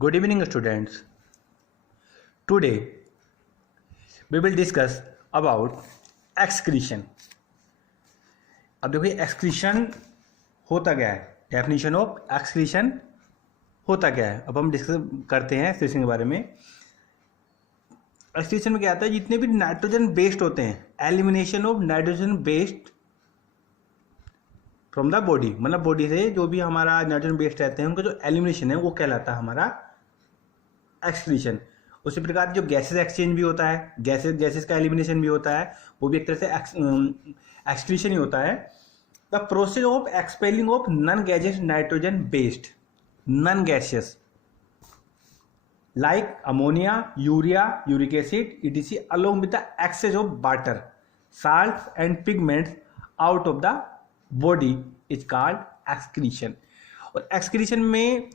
Good evening, students. Today we will discuss about excretion. अब देखिए excretion होता क्या है, डेफिनेशन ऑफ excretion होता क्या है। अब हम डिस्कस करते हैं excretion के बारे में। excretion में क्या आता है, जितने भी नाइट्रोजन बेस्ड होते हैं, elimination of nitrogen based from the body, मतलब बॉडी से जो भी हमारा नाइट्रोजन बेस्ड रहते हैं उनका जो एलिमिनेशन है वो कहलाता है हमारा एक्सक्रीशन। उसी प्रकार जो गैसेस एक्सचेंज भी होता है, गैसेस का एलिमिनेशन भी होता है, वो भी एक तरह से एक्सक्रीशन ही होता है। The process of expelling of non gases nitrogen based non gases like ammonia, urea, uric acid etc along with the excess of water, salts and pigments out of the body is called excretion। और excretion में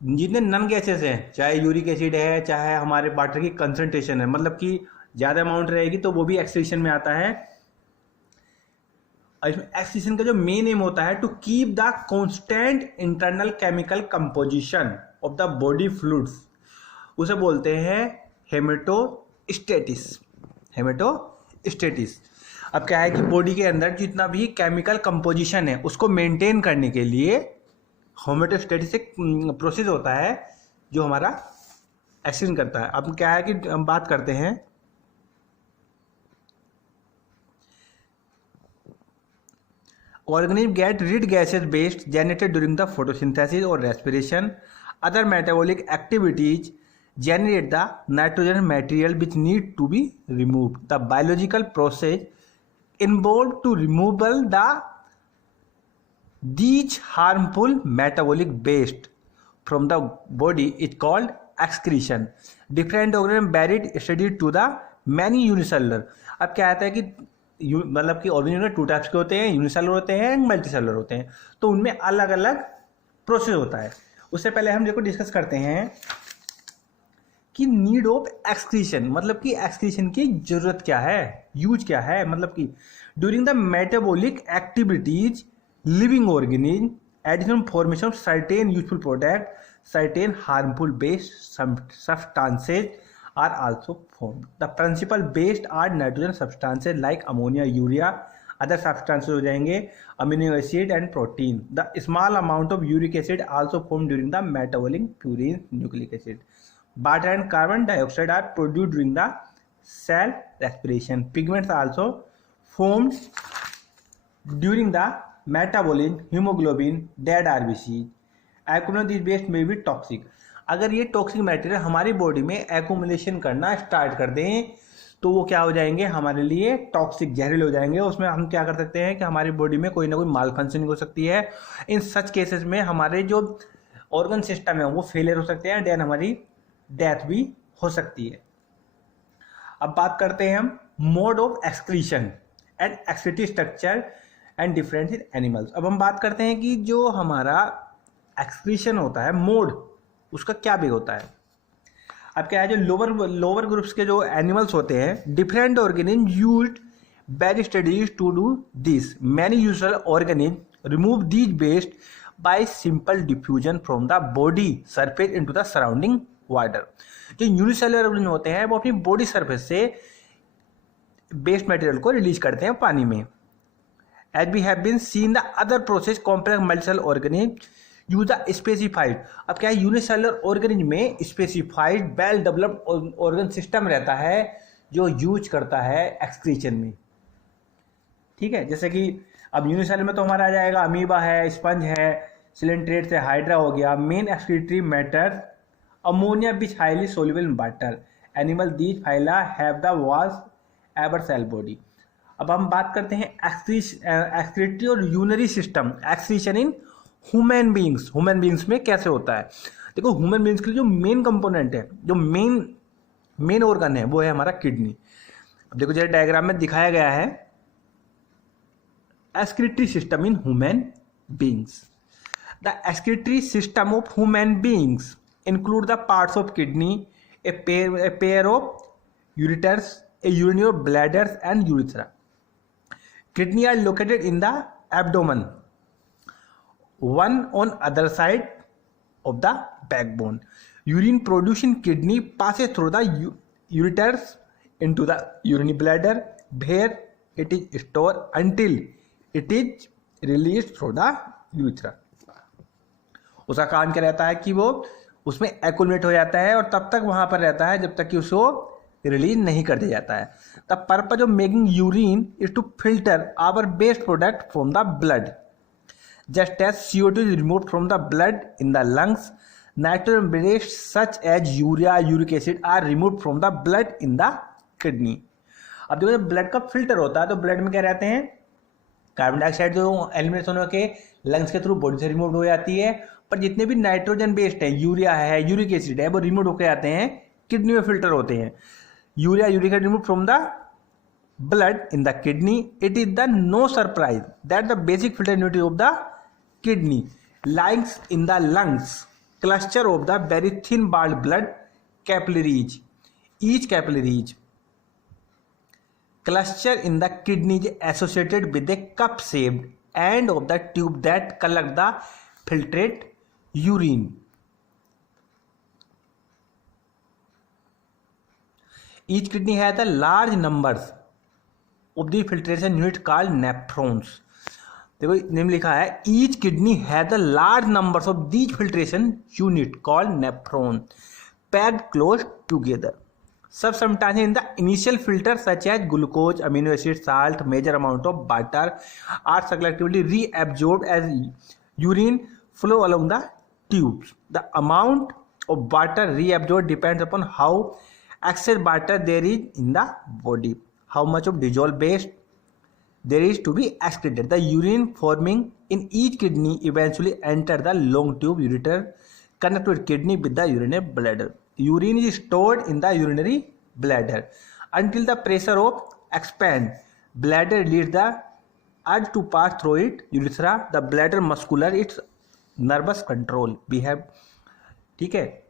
जितने non gases हैं, चाहे uric acid है, चाहे हमारे water की concentration है, मतलब कि ज़्यादा अमाउंट रहेगी तो वो भी एक्सक्रीशन में आता है। और इसमें एक्सक्रीशन का जो मेन एम होता है to keep the constant internal chemical composition of the body fluids, उसे बोलते हैं हेमेटोस्टेटिस। हेमेटोस्टेटिस अब क्या है कि बॉडी के अंदर जितना भी केमिकल कंपोजिशन है उसको मेंटेन करने के लिए होमेटोस्टेटिस एक प्रोसेस होता है जो हमारा एक्सक्रीशन करता है। अब क्या है कि हम बात करते हैं organism get rid gases based generated during the photosynthesis और respiration, other metabolic activities generate the nitrogen material which need to be removed. The biological process involved to removal these harmful metabolic waste from the body is called excretion. Different organisms varied studied to the many unicellular। अब क्या आता है कि मतलब कि organism two types के होते हैं, यूनिसेलुलर होते हैं, मल्टीसेलुलर होते हैं, तो उनमें अलग अलग प्रोसेस होता है। उससे पहले हम देखो डिस्कस करते हैं कि नीड ऑफ एक्सक्रीशन, मतलब कि एक्सक्रीशन की जरूरत क्या है, यूज क्या है। मतलब कि during the metabolic activities living organism additional formation of certain useful product, certain harmful based substances are also formed. The principal based are nitrogen substances like ammonia, urea, other substances हो जाएंगे amino acid and protein. The small amount of uric acid also form during the metabolic purine nucleic acid. Water and carbon dioxide are produced during the cell respiration. Pigments are also formed during the metabolism, hemoglobin, dead RBC. Accumulation of these waste may be toxic. अगर ये toxic material हमारी body में accumulation करना start कर दें तो वो क्या हो जाएंगे, हमारे लिए टॉक्सिक, जहरीले हो जाएंगे। उसमें हम क्या कर सकते हैं कि हमारी बॉडी में कोई ना कोई माल फंक्शनिंग हो सकती है। इन सच केसेस में हमारे जो ऑर्गन सिस्टम है वो फेलियर हो सकते हैं, देन हमारी डेथ भी हो सकती है। अब बात करते हैं हम mode of excretion and excretory structure and difference in animals. अब हम बात करते हैं कि जो हमारा एक्सक्रीशन होता है मोड, उसका क्या भी होता है। अब क्या है, जो लोअर ग्रुप्स के जो एनिमल्स होते हैं, different organism used very studies to do this. Many usual organism remove these waste by simple diffusion from the body surface into the surrounding water. जो यूनिसेलुलर ऑर्गेनिज्म होते हैं वो अपनी बॉडी सरफेस से वेस्ट मटेरियल को release करते हैं पानी में। As we have been seen the other process complex multicellular organism use the specified. अब क्या है, यूनिसेलुलर ऑर्गेनिज्म में specified well developed organ system रहता है जो यूज करता है एक्सक्रीशन में। ठीक है, जैसे कि अब यूनिसेलुलर में तो हमारा आ जाएगा अमीबा है, स्पंज है, सिलेंट्रेट है, हाइड्रा हो गया। Main excretory matter ammonia which highly soluble in water. Animal these phyla have the walls ever cell body। अब हम बात करते हैं एक्सक्रीटरी और urinary system excretion in human beings. Human beings में कैसे होता है, देखो ह्यूमन बींग्स के लिए जो मेन कंपोनेंट है, जो मेन ऑर्गन है वो है हमारा किडनी। अब देखो जैसे डायग्राम में दिखाया गया है excretory system in human beings. The excretory system of human beings include the parts of kidney, a pair of ureters, a urinary bladders and urethra. Kidney are located in the abdomen, one on other side of the backbone. Urine produce in kidney passes through the ureters into the urinary bladder where it is stored until it is released through the urethra. उसका काम क्या रहता है कि वो उसमें accumulate हो जाता है और तब तक वहां पर रहता है जब तक कि उसको रिलीज नहीं कर दिया जाता है. The purpose of making urine is to filter our waste product from the blood. Just as CO2 is removed from the blood in the lungs, nitrogen waste such as urea, uric acid are removed from the blood in the kidney. अब देखो जब blood का filter होता है तो blood में क्या रहते हैं, कार्बन डाइऑक्साइड जो एलिमिनेशन होके लंग्स के थ्रू बॉडी से रिमूव हो जाती है, पर जितने भी नाइट्रोजन बेस्ड है, यूरिया है, यूरिक एसिड है, वो रिमूव होकर आते हैं किडनी में फिल्टर होते हैं. Urea uric acid remove from the blood in the kidney. It is the no surprise that the basic filter unit of the kidney lies in the lungs cluster of the very thin walled blood capillaries. Each capillaries cluster in the kidney is associated with a cup shaped end of the tube that collect the filtrate urine. Each kidney has a large numbers of the filtration unit called nephrons. देखो name लिखा है each kidney has a large numbers of these filtration unit called nephron packed close together. Substances in the initial filter such as glucose, amino acid, salt, major amount of water are selectively reabsorbed as urine flow along the tubes. The amount of water reabsorbed depends upon how excess water there is in the body, how much of dissolved waste there is to be excreted. The urine forming in each kidney eventually enter the long tube ureter connected with kidney with the urinary bladder. Urine is stored in the urinary bladder until the pressure of expand bladder leads the urge to pass through it. Urethra, the bladder muscular, its nervous control. We have, ठीक है.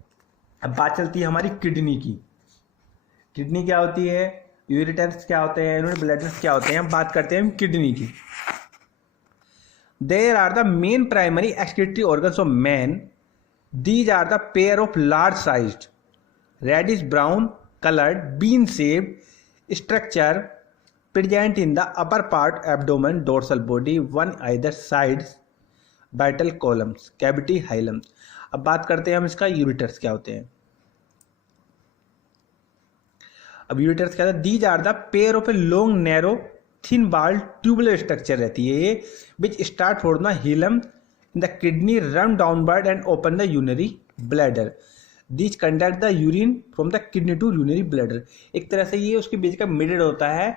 अब बात चलती है हमारी kidney की. Kidney क्या होती है, यूरेटर्स क्या होते हैं, यूरिनरी ब्लैडर्स क्या होते हैं. हम बात करते हैं किडनी की. There are the main primary excretory organs of man. These are the pair of large sized reddish brown colored bean shaped structure present in the upper part abdomen, dorsal body, one either sides, vital columns, cavity, hilum. अब बात करते हैं हम इसका ureters क्या होते हैं. अब यूरेटर्स क्या होता है, these are the pair of a long narrow thin bald tubular structure रहती है ये, which start from the hilum in the kidney, run downward and open the urinary bladder. These conduct the urine from the kidney to urinary bladder. एक तरह से ये उसके बीच का मिडेड होता है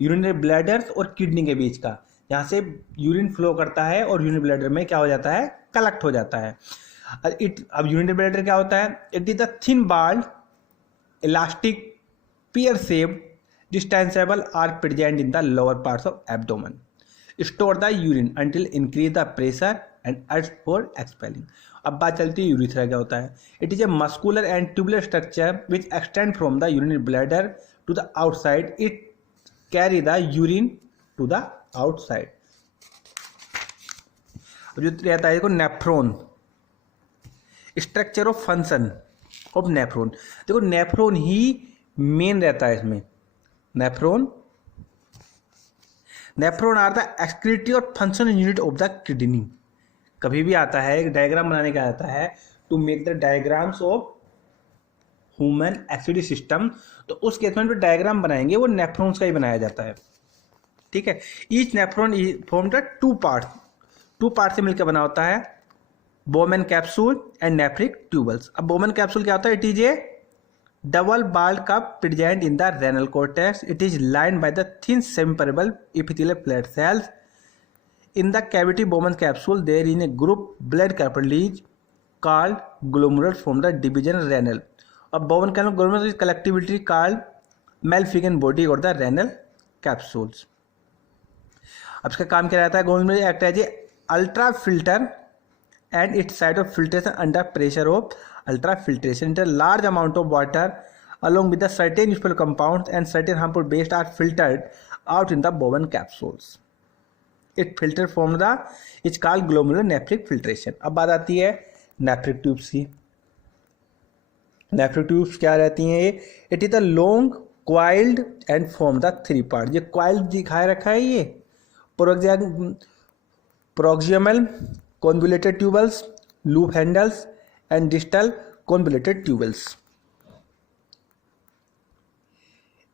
यूरिनरी ब्लैडर्स और किडनी के बीच का, जहाँ से यूरिन फ्लो करता है और यूरिनरी ब्लैडर में क्या हो जाता है, कलेक्ट हो जाता है. अब यूरिनरी ब्लैडर क्या होता है, it is the thin bald elastic pear shaped distensible are present in the lower parts of abdomen. Store the urine until increase the pressure and urge for expelling. अब बात चलती है यूरिथ्रा क्या होता है. It is a muscular and tubular structure which extend from the urinary bladder to the outside. It carry the urine to the outside. जो रहता है nephron, structure of function of nephron. देखो नेफ्रॉन ही main रहता है इसमें. Nephron are the excretory और function unit of the kidney. कभी भी आता है एक डायग्राम बनाने का आता है to make the diagrams of human excretory system, तो उस केस में जो डायग्राम बनाएंगे वो नेफ्रॉन्स का ही बनाया जाता है. ठीक है. Each nephron form the two part से मिलकर बना होता है, Bowman capsule and nephric tubules. अब बोमेन कैप्सूल क्या होता है, it is A double balled cup present in the renal cortex. It is lined by the thin semi-permeable epithelial flat cells. In the cavity Bowman capsule there is a group blood capillaries called glomerulus from the division renal. अब Bowman glomerulus is collectively called Malpighian body or the renal capsules. अब इसका काम क्या रहता है, glomerulus act as a ultra filter and its site of filtration under pressure of ultrafiltration. Into a large amount of water along with the certain useful compounds and certain harmful waste are filtered out in the Bowman capsules. It filter from the it's called glomerular nephric filtration. अब बात आती है nephric tubes की. Nephric tubes क्या रहती हैं ये? It is the long coiled and form the three part. ये क्वाइल्ड दिखाए रखा है ये proximal convoluted tubules, loop handles and distal convoluted tubules.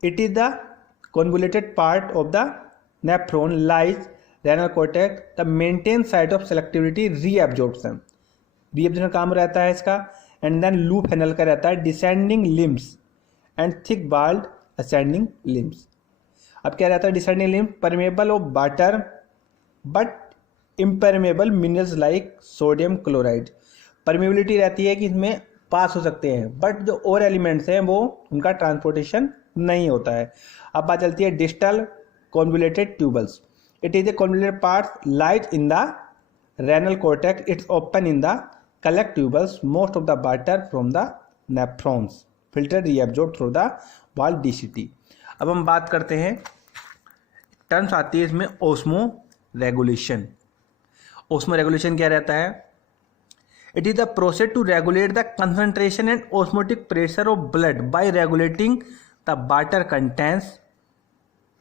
It is the convoluted part of the nephron lies renal cortex, the maintain site of selectivity reabsorption काम रहता है इसका। And then loop handle का रहता है descending limbs and thick bald ascending limbs. अब क्या रहता है descending limbs? Permeable of water but impermeable minerals like sodium chloride. Permeability रहती है कि इसमें पास हो सकते हैं, बट जो और एलिमेंट्स हैं वो उनका ट्रांसपोर्टेशन नहीं होता है। अब बात चलती है distal convoluted tubules. It is A convoluted part lies in the renal cortex, it's open in the collect tubules, most of the water from the nephrons filter reabsorb through the wall DCT. अब हम बात करते हैं, terms आती है इसमें osmo regulation. Osmo regulation क्या रहता है? It is the process to regulate the concentration and osmotic pressure of blood by regulating the water contents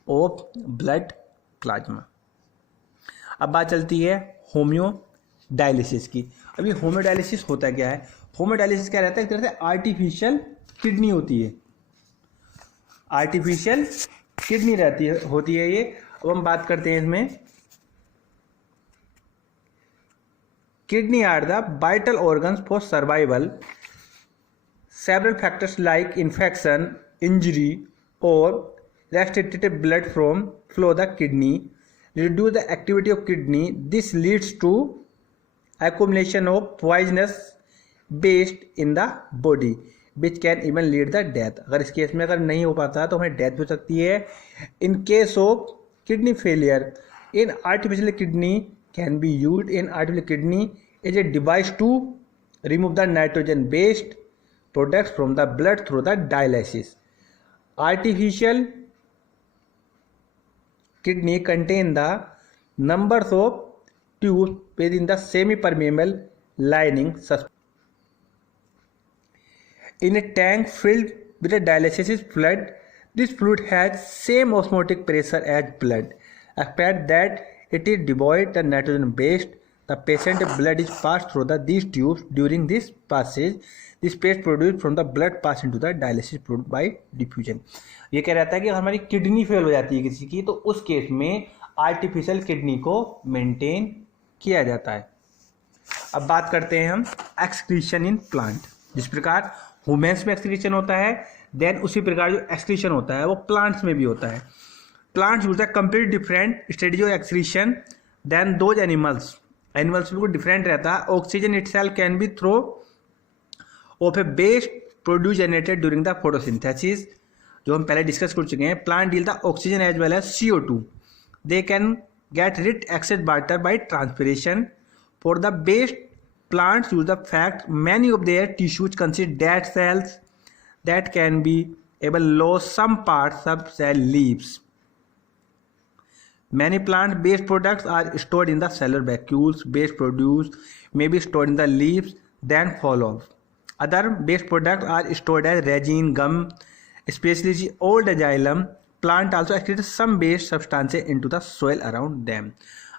of blood plasma. अब बात चलती है होम्योडायलिसिस की। अब ये होम्योडायलिसिस होता क्या है? होम्योडायलिसिस क्या रहता है? एक तरह से आर्टिफिशियल किडनी होती है, आर्टिफिशियल किडनी होती है ये। अब हम बात करते हैं इसमें, kidney are the vital organs for survival. Several factors like infection, injury or restricted blood flow the kidney reduce the activity of kidney. This leads to accumulation of poisonous waste in the body which can even lead the death. अगर इस case में अगर नहीं हो पाता तो हमें death हो सकती है। In case of kidney failure, in artificial kidney can be used. In artificial kidney is a device to remove the nitrogen based products from the blood through the dialysis. Artificial kidney contain the numbers of tubes within the semi-permeable lining in a tank filled with a dialysis fluid. This fluid has same osmotic pressure as blood, except that it is devoid of nitrogen based. The patient blood is passed through these tubes. During this passage, this paste produced from the blood pass into the dialysis fluid by diffusion. ये क्या रहता है कि हमारी kidney fail हो जाती है किसी की, तो उस केस में आर्टिफिशियल किडनी को मेंटेन किया जाता है। अब बात करते हैं हम एक्सक्रीशन इन प्लांट। जिस प्रकार ह्यूमन्स में एक्सक्रीशन होता है, देन उसी प्रकार जो एक्सक्रीशन होता है वो प्लांट्स में भी होता है। Plants use the complete different strategy of excretion than those animals बिल्कुल डिफरेंट रहता है। Oxygen itself can be through of a waste produce generated during the photosynthesis, जो हम पहले डिस्कस कर चुके हैं। Plant deal the oxygen as well as CO2। They can get rid excess water by transpiration. For the best plants use the fact many of their tissues consist dead cells that can be able lose some parts of cell leaves. Many plant based products are stored in the cellular vacuoles. Based produce may be stored in the leaves then fall off. Other based products are stored as resin, gum, especially old xylem. Plant also excrete some based substances into the soil around them.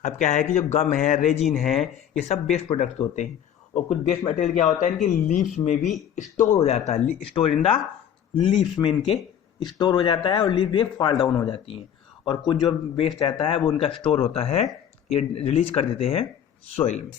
अब क्या है कि जो गम है, resin है, ये सब best products होते हैं। और कुछ बेस्ट मटेरियल क्या होता है, इनके लीव्स में भी स्टोर हो जाता है, स्टोर इन द लीव्स में इनके स्टोर हो जाता है और लीव ये फॉल डाउन हो जाती हैं। और कुछ जो वेस्ट रहता है वो उनका स्टोर होता है, ये रिलीज कर देते हैं सोइल में।